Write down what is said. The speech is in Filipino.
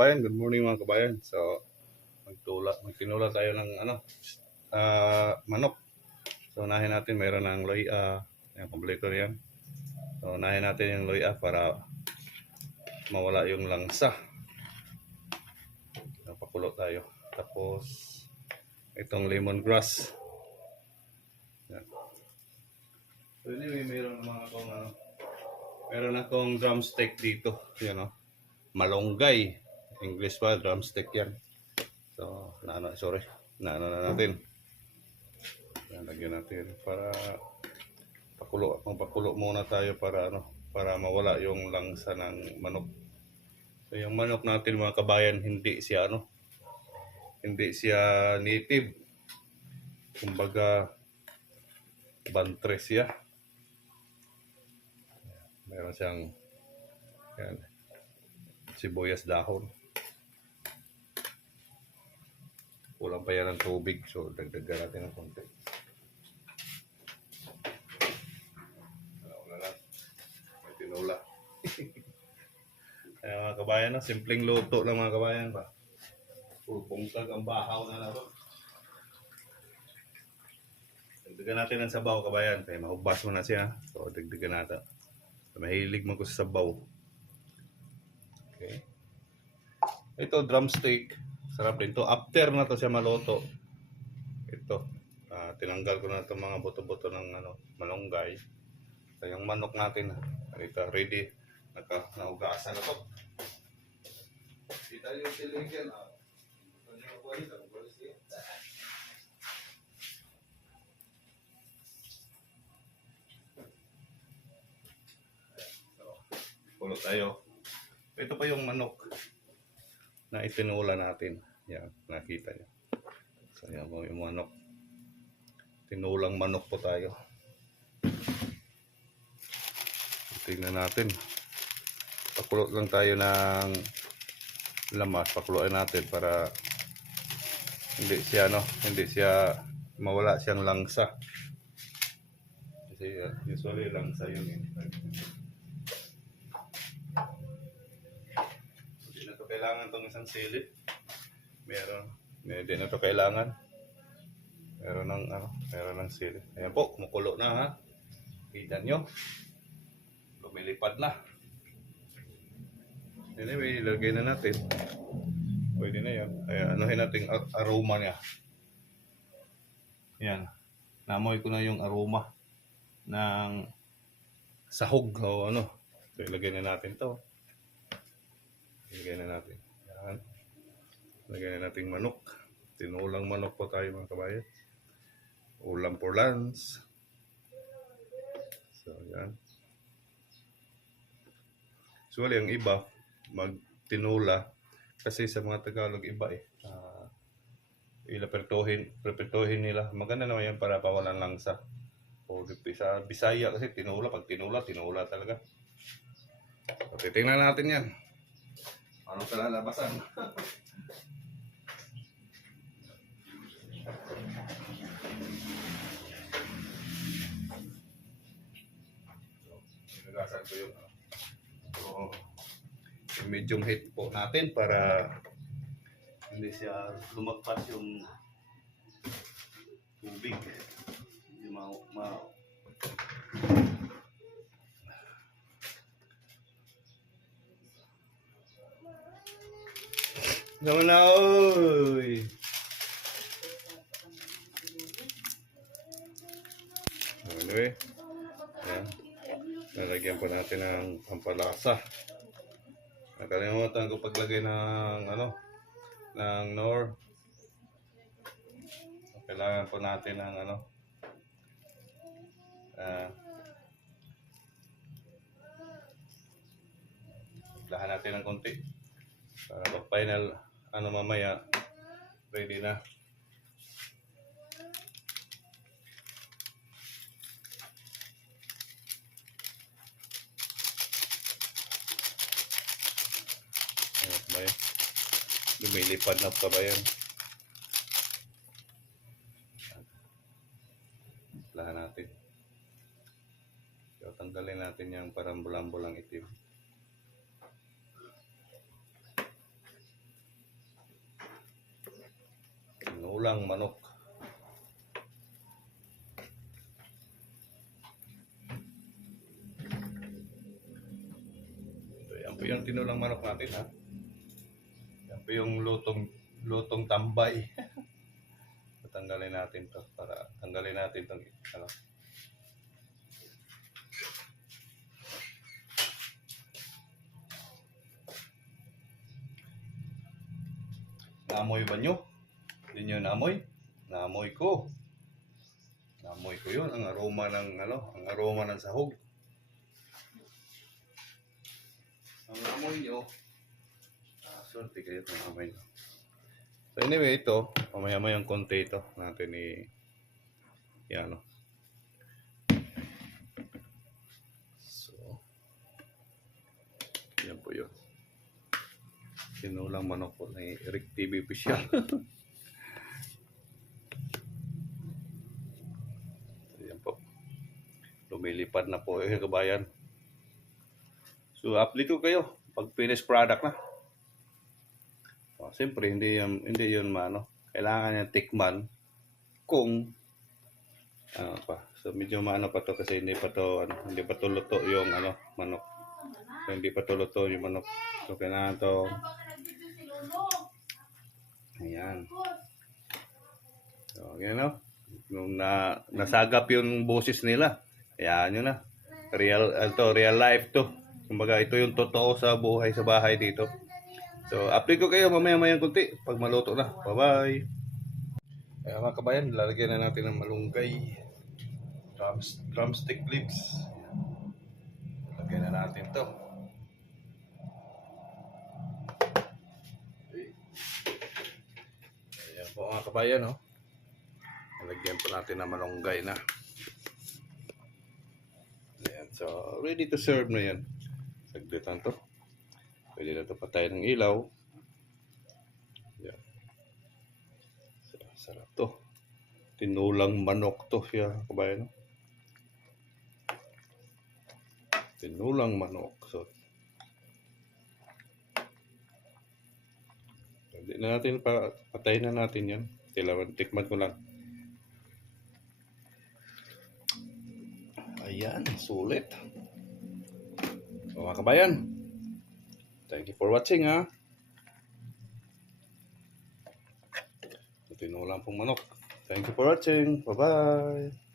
kabayan, good morning mga kabayan. So, magtinula tayo ng manok. So, unahin natin, mayroon ng loya, yung kompleto yan. So, unahin natin yung loya para mawala yung langsa. So, pakulo tayo. Tapos, itong lemongrass. Yan. So, anyway, meron akong drumstick dito. Yan o. Malunggay. English pa, drumstick yan. So, naano na natin. Yan, lagyan natin para pakulo muna tayo para mawala yung langsa ng manok. So, yung manok natin mga kabayan, hindi siya native. Kumbaga, bantre siya. Meron siyang yan, sibuyas dahon. Kulang pa yan ng tubig, so dagdagan natin ng konti. Wala lang, may tinula. Kaya mga kabayan, simpleng luto lang mga kabayan pa. Puro bungkag ang bahaw na nato. Dagdagan natin ng sabaw kabayan, kaya maubas mo na siya. So dagdagan natin. Mahilig mo ko sa sabaw. Okay. Ito drumstick. Sarap din to. After na to siya maluto. Ito. Tinanggal ko na itong mga buto-buto ng malunggay. So, yung manok natin. Ito, ready. Naugasan na to. Kita yung siligyan. Pulo tayo. Ito pa yung manok na itinula natin. Yan, nakita nyo. So, yan po yung manok. Tinulang manok po tayo. Tingnan natin. Pakulot lang tayo ng lamas. Pakulotin natin para hindi siya mawala siyang langsa. Kasi usually langsa yun. Hindi na to kailangan tong isang silid. Hindi na to kailangan. Meron ng silid. Ayan po, kumukulo na ha. Kita nyo. Lumilipad na. Anyway, ilagay na natin. Pwede na yan. Kaya anuhin natin aroma niya. Yan. Namoy ko na yung aroma ng sahog o ano. So, ilagay na natin to. Ilagay na natin. Yan. Ilagay na natin manok. Tinulang manok po tayo mga kabayan. Ulam for lunch. So, yan. Usually, ang iba, magtinula. Kasi sa mga Tagalog, iba prepertuhin nila. Maganda naman yan para pawalan langsa. O sa Bisaya kasi pag tinula talaga. So, titingnan natin yan. Ano kalalabasan? Sinagasan ko yung medium heat po natin para hindi siya lumagpas yung tubig. Hindi Naman na, oy! Anyway, yan. Nalagyan po natin ng pampalasa. Nakalimutan ko paglagay ng nor. Kailangan po natin ng lahan natin ng konti. Para pag final, mamaya, ready na. Lumilipad na pa ba yan? Lahan natin. So, tanggalin natin yung parang bulang-bulang itim. tinulang manok. So, yan po yung tinulang manok natin, ha. Yan po yung lutong tambay. Tanggalin natin to para tanggalin natin tong ano. Naamoy ba nyo? Hindi nyo naamoy? Naamoy ko. Naamoy ko yun. Ang aroma ng ang aroma ng sahog. Ang amoy nyo. Swerte kayo itong amoy nyo. So anyway, ito, mamaya-mayang konti ito natin yan. So, yan po yun. Sinulang manok po ni Eric TV Official. Yan po. Lumilipad na po kabayan. So, update ko kayo pag finished product na. Siyempre, hindi yun kailangan niya tikman kung pa. So, medyo pa to kasi hindi pa to luto yung manok. So, hindi pa to luto yung manok. So, kailangan to. Ayan. So, nung nasagap yung boses nila. Ayan yun na. Real life to. Kumbaga, ito yung totoo sa buhay sa bahay dito. So, update ko kayo mamaya-mayang kunti pag maluto na. Bye-bye! Kaya mga kabayan, lalagyan na natin ng malunggay. Drumstick leaves. Lalagyan na natin to. Ayan po mga kabayan, oh. Lalagyan po natin ng malunggay na. Ayan, so ready to serve na yan. Saglitan to. Pwede na ito patay ng ilaw. Yan. Sarap to. Tinulang manok to. Yan, kabayan. Tinulang manok. So, hindi na natin patayin na natin yan. Tikman ko lang. Ayan, sulit. So, mga kabayan, thank you for watching, ha. Tinulang pong manok. Thank you for watching. Bye-bye.